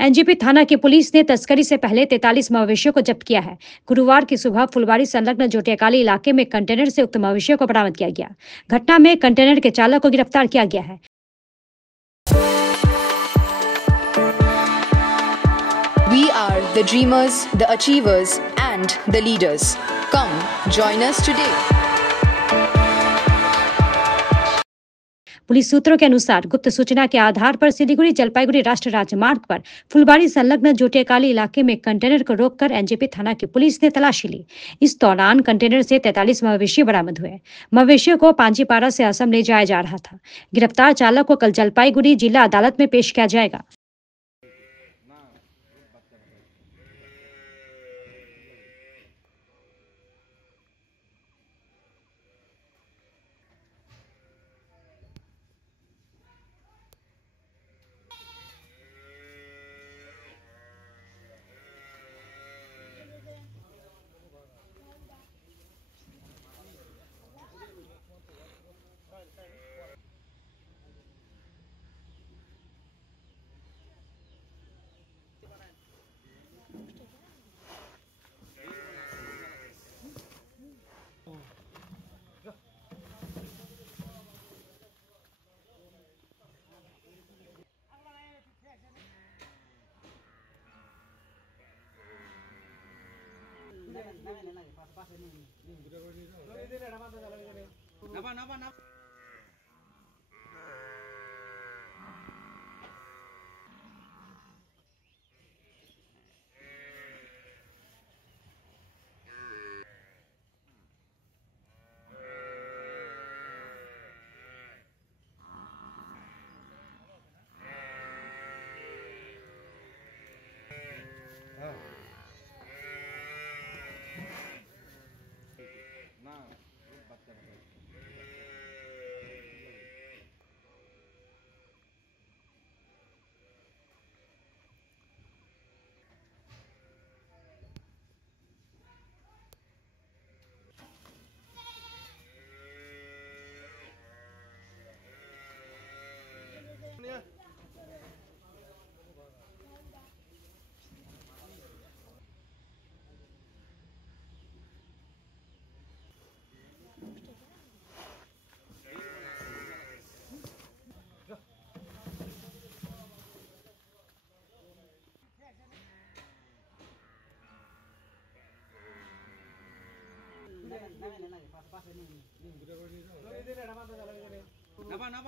एनजेपी थाना की पुलिस ने तस्करी से पहले 43 मवेशियों को जब्त किया है। गुरुवार की सुबह फुलबाड़ी संलग्न जोटियाकाली इलाके में कंटेनर से उक्त मवेशियों को बरामद किया गया। घटना में कंटेनर के चालक को गिरफ्तार किया गया है। We are the dreamers, the achievers, and the leaders. Come, join us today. Police सूत्रों के अनुसार गुप्त सूचना के आधार पर सिलीगुड़ी जलपाईगुड़ी राष्ट्रीय राजमार्ग पर फुलबाड़ी संलग्न जोटियाकाली इलाके में कंटेनर को रोककर एनजेपी थाना की पुलिस ने तलाशी ली। इस दौरान कंटेनर से 43 मवेशी बरामद हुए। मवेशियों को पांचीपारा से असम ले जाया जा रहा था। गिरफ्तार चालक को कल जलपाईगुड़ी जिला अदालत में पेश किया जाएगा।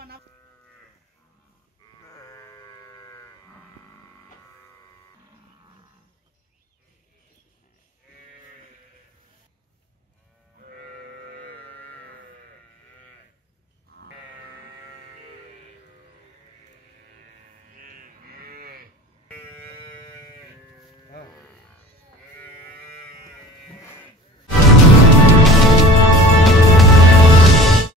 Napa.